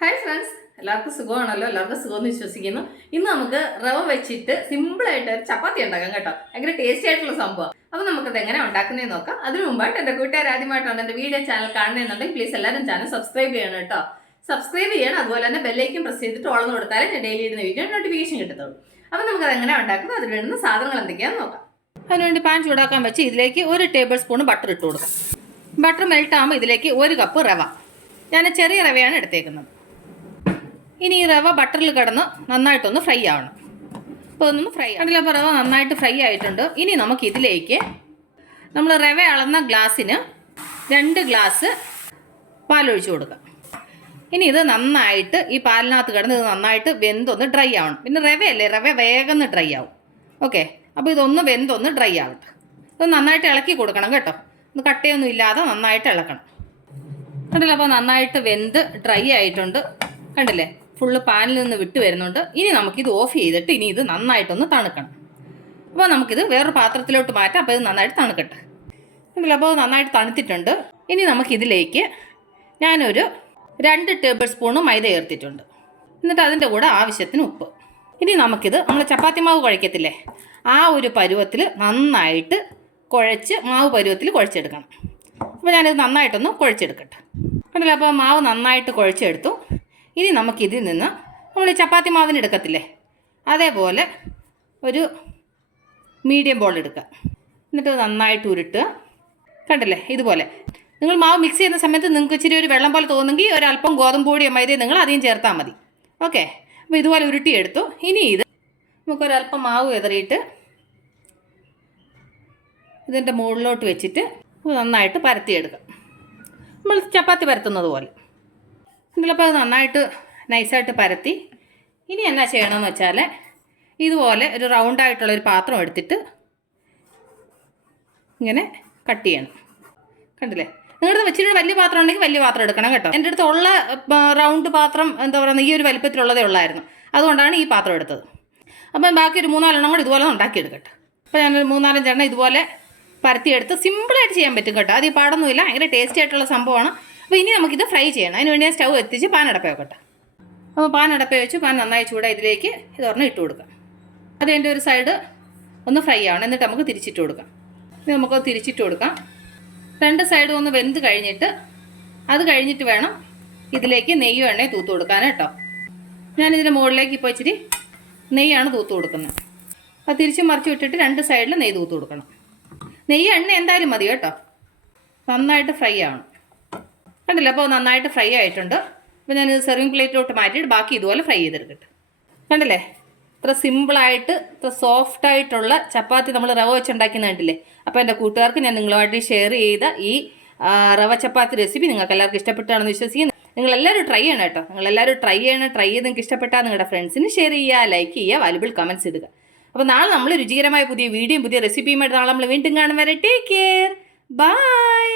Hi friends, എല്ലാവർക്കും സുഖമാണല്ലോ. എല്ലാവർക്കും സുഖമെന്ന് വിശ്വസിക്കുന്നു. ഇന്ന് നമുക്ക് റവ വെച്ചിട്ട് സിമ്പിളായിട്ട് ഒരു ചപ്പാത്തി ഉണ്ടാക്കാം കേട്ടോ. ഭയങ്കര ടേസ്റ്റി ആയിട്ടുള്ള സംഭവം. അപ്പോൾ നമുക്കത് എങ്ങനെ ഉണ്ടാക്കുന്നതെന്ന് നോക്കാം. അതിന് മുമ്പായിട്ട് എൻ്റെ കൂട്ടുകാർ ആദ്യമായിട്ടാണ് എൻ്റെ വീഡിയോ ചാനൽ കാണുന്നതെന്നുണ്ടെങ്കിൽ പ്ലീസ് എല്ലാവരും ചാനൽ സബ്സ്ക്രൈബ് ചെയ്യണം കേട്ടോ. സബ്സ്ക്രൈബ് ചെയ്യണം. അതുപോലെ തന്നെ ബെല്ലൈക്കും പ്രസ് ചെയ്തിട്ട് ഓളന്ന് കൊടുത്താലേ ഞാൻ ഡെയിലി ഇടുന്ന വീഡിയോ നോട്ടിഫിക്കേഷൻ കിട്ടത്തുള്ളൂ. അപ്പോൾ നമുക്കത് എങ്ങനെ ഉണ്ടാക്കുന്നത്, അതിൽ വേണ്ടുന്ന സാധനങ്ങൾ എന്തൊക്കെയാണെന്ന് നോക്കാം. അതിനുവേണ്ടി പാൻ ചൂടാക്കാൻ വെച്ച് ഇതിലേക്ക് 1 ടേബിൾ സ്പൂൺ ബട്ടർ ഇട്ട് കൊടുക്കാം. ബട്ടർ മെൽറ്റ് ആകുമ്പോൾ ഇതിലേക്ക് 1 കപ്പ് റവ. ഞാൻ ചെറിയ റവയാണ് എടുത്തേക്കുന്നത്. ഇനി ഈ റവ ബട്ടറിൽ കിടന്ന് നന്നായിട്ടൊന്ന് ഫ്രൈ ആവണം. അപ്പോൾ ഒന്നൊന്ന് ഫ്രൈ ആവണം. അപ്പോൾ റവ നന്നായിട്ട് ഫ്രൈ ആയിട്ടുണ്ട്. ഇനി നമുക്ക് ഇതിലേക്ക് നമ്മൾ റവ അളന്ന ഗ്ലാസ്സിന് 2 ഗ്ലാസ് പാലൊഴിച്ച് കൊടുക്കാം. ഇനി ഇത് നന്നായിട്ട് ഈ പാലിനകത്ത് കിടന്ന് ഇത് നന്നായിട്ട് വെന്തൊന്ന് ഡ്രൈ ആവണം. പിന്നെ റവയല്ലേ, റവ വേഗം ഡ്രൈ ആവും. ഓക്കെ, അപ്പോൾ ഇതൊന്ന് വെന്തൊന്ന് ഡ്രൈ ആവട്ടെ. ഇത് നന്നായിട്ട് ഇളക്കി കൊടുക്കണം കേട്ടോ. ഇത് കട്ടയൊന്നും ഇല്ലാതെ നന്നായിട്ട് ഇളക്കണം. കണ്ടില്ലേ, അപ്പോൾ നന്നായിട്ട് വെന്ത് ഡ്രൈ ആയിട്ടുണ്ട്. കണ്ടില്ലേ, ഫുള്ള് പാനിൽ നിന്ന് വിട്ട് വരുന്നുണ്ട്. ഇനി നമുക്കിത് ഓഫ് ചെയ്തിട്ട് ഇനി ഇത് നന്നായിട്ടൊന്ന് തണുക്കണം. അപ്പോൾ നമുക്കിത് വേറൊരു പാത്രത്തിലോട്ട് മാറ്റാം. അപ്പോൾ ഇത് നന്നായിട്ട് തണുക്കട്ടെ. കണ്ടില്ലേ, അപ്പോൾ നന്നായിട്ട് തണുത്തിട്ടുണ്ട്. ഇനി നമുക്കിതിലേക്ക് ഞാനൊരു 2 ടേബിൾ സ്പൂണ് മൈദ ചേർത്തിട്ടുണ്ട്. എന്നിട്ട് അതിൻ്റെ കൂടെ ആവശ്യത്തിന് ഉപ്പ്. ഇനി നമുക്കിത് നമ്മൾ ചപ്പാത്തി മാവ് കുഴക്കത്തില്ലേ, ആ ഒരു പരുവത്തിൽ നന്നായിട്ട് കുഴച്ച് മാവ് പരുവത്തിൽ കുഴച്ചെടുക്കണം. അപ്പോൾ ഞാനിത് നന്നായിട്ടൊന്ന് കുഴച്ചെടുക്കട്ടെ. കണ്ടില്ലേ, അപ്പോൾ മാവ് നന്നായിട്ട് കുഴച്ചെടുത്തു. ഇനി നമുക്കിതിൽ നിന്ന് നമ്മൾ ചപ്പാത്തി മാവിന് എടുക്കത്തില്ലേ, അതേപോലെ ഒരു മീഡിയം ബോൾ എടുക്കുക. എന്നിട്ട് നന്നായിട്ട് ഉരുട്ടുക. കണ്ടില്ലേ, ഇതുപോലെ. നിങ്ങൾ മാവ് മിക്സ് ചെയ്യുന്ന സമയത്ത് നിങ്ങൾക്ക് ഇച്ചിരി ഒരു വെള്ളം പോലെ തോന്നുമെങ്കിൽ ഒരല്പം ഗോതമ്പ് പൊടിയോ മൈദയോ നിങ്ങൾ അധികം ചേർത്താൽ മതി. ഓക്കെ, അപ്പോൾ ഇതുപോലെ ഉരുട്ടിയെടുത്തു. ഇനി ഇത് നമുക്കൊരല്പം മാവ് എതറിയിട്ട് ഇതിൻ്റെ മുകളിലോട്ട് വെച്ചിട്ട് നന്നായിട്ട് പരത്തിയെടുക്കാം. നമ്മൾ ചപ്പാത്തി പരത്തുന്നത് പോലെ. ഇതിലപ്പോൾ അത് നന്നായിട്ട് നൈസായിട്ട് പരത്തി. ഇനി എന്നാ ചെയ്യണമെന്ന് വെച്ചാൽ ഇതുപോലെ ഒരു റൗണ്ടായിട്ടുള്ളൊരു പാത്രം എടുത്തിട്ട് ഇങ്ങനെ കട്ട് ചെയ്യണം. കണ്ടില്ലേ, നിങ്ങളുടെ വെച്ചിട്ട് വലിയ പാത്രം ഉണ്ടെങ്കിൽ വലിയ പാത്രം എടുക്കണം കേട്ടോ. എൻ്റെ അടുത്ത് ഉള്ള റൗണ്ട് പാത്രം എന്താ പറയുക, ഈ ഒരു വലിപ്പത്തിലുള്ളതേ ഉള്ളായിരുന്നു. അതുകൊണ്ടാണ് ഈ പാത്രം എടുത്തത്. അപ്പം ബാക്കി ഒരു 3-4 എണ്ണം കൂടി ഇതുപോലെ ഉണ്ടാക്കിയെടുക്കട്ടെ. അപ്പോൾ ഞാനൊരു 3-4 എണ്ണം ഇതുപോലെ പരത്തിയെടുത്ത് സിമ്പിളായിട്ട് ചെയ്യാൻ പറ്റും കേട്ടോ. അത് ഈ പാടൊന്നുമില്ല, ഭയങ്കര ടേസ്റ്റി ആയിട്ടുള്ള സംഭവമാണ്. അപ്പോൾ ഇനി നമുക്കിത് ഫ്രൈ ചെയ്യണം. അതിന് വേണ്ടി ഞാൻ സ്റ്റൗ എത്തിച്ച് പാൻ അടപ്പ വെക്കട്ടെ. അപ്പോൾ പാൻ അടപ്പ വെച്ച് പാൻ നന്നായി ചൂടായി ഇതിലേക്ക് ഇതൊരെണ്ണം ഇട്ട് കൊടുക്കാം. അത് എൻ്റെ ഒരു സൈഡ് ഒന്ന് ഫ്രൈ ആവണം. എന്നിട്ട് നമുക്ക് തിരിച്ചിട്ട് കൊടുക്കാം. ഇനി നമുക്കത് തിരിച്ചിട്ട് കൊടുക്കാം. 2 സൈഡും ഒന്ന് വെന്ത് കഴിഞ്ഞിട്ട് അത് കഴിഞ്ഞിട്ട് വേണം ഇതിലേക്ക് നെയ്യോ എണ്ണയോ തൂത്ത് കൊടുക്കാൻ കേട്ടോ. ഞാനിതിൻ്റെ മുകളിലേക്ക് ഇപ്പോൾ ഇച്ചിരി നെയ്യാണ് തൂത്ത് കൊടുക്കുന്നത്. അത് തിരിച്ച് മറിച്ച് വിട്ടിട്ട് 2 സൈഡിൽ നെയ്യ് തൂത്ത് കൊടുക്കണം. നെയ്യ് എണ്ണ എന്തായാലും മതി കേട്ടോ. നന്നായിട്ട് ഫ്രൈ ആവണം. കണ്ടില്ല, അപ്പോൾ നന്നായിട്ട് ഫ്രൈ ആയിട്ടുണ്ട്. അപ്പോൾ ഞാനിത് സെർവിങ് പ്ലേറ്റിലോട്ട് മാറ്റിയിട്ട് ബാക്കി ഇതുപോലെ ഫ്രൈ ചെയ്തെടുക്കട്ടെ. കണ്ടില്ലേ, ഇത്ര സിമ്പിളായിട്ട് ഇത്ര സോഫ്റ്റായിട്ടുള്ള ചപ്പാത്തി നമ്മൾ റവ വെച്ചുണ്ടാക്കുന്ന കണ്ടില്ലേ. അപ്പോൾ എൻ്റെ കൂട്ടുകാർക്ക് ഞാൻ നിങ്ങളുമായിട്ട് ഷെയർ ചെയ്ത ഈ റവ ചപ്പാത്തി റെസിപ്പി നിങ്ങൾക്ക് എല്ലാവർക്കും ഇഷ്ടപ്പെട്ടാണെന്ന് വിശ്വസിക്കുന്നു. നിങ്ങളെല്ലാവരും ട്രൈ ചെയ്യണം കേട്ടോ. നിങ്ങളെല്ലാവരും ട്രൈ ചെയ്ത് നിങ്ങൾക്ക് ഇഷ്ടപ്പെട്ടാൽ നിങ്ങളുടെ ഫ്രണ്ട്സിന് ഷെയർ ചെയ്യുക, ലൈക്ക് ചെയ്യുക, വാല്യുബിൾ കമൻറ്റ്സ് ഇടുക. അപ്പോൾ നാളെ നമ്മൾ രുചികരമായ പുതിയ വീഡിയോയും പുതിയ റെസിപ്പിയുമായിട്ട് നാളെ നമ്മൾ വീണ്ടും കാണും വരെ ടേക്ക് കെയർ, ബൈ.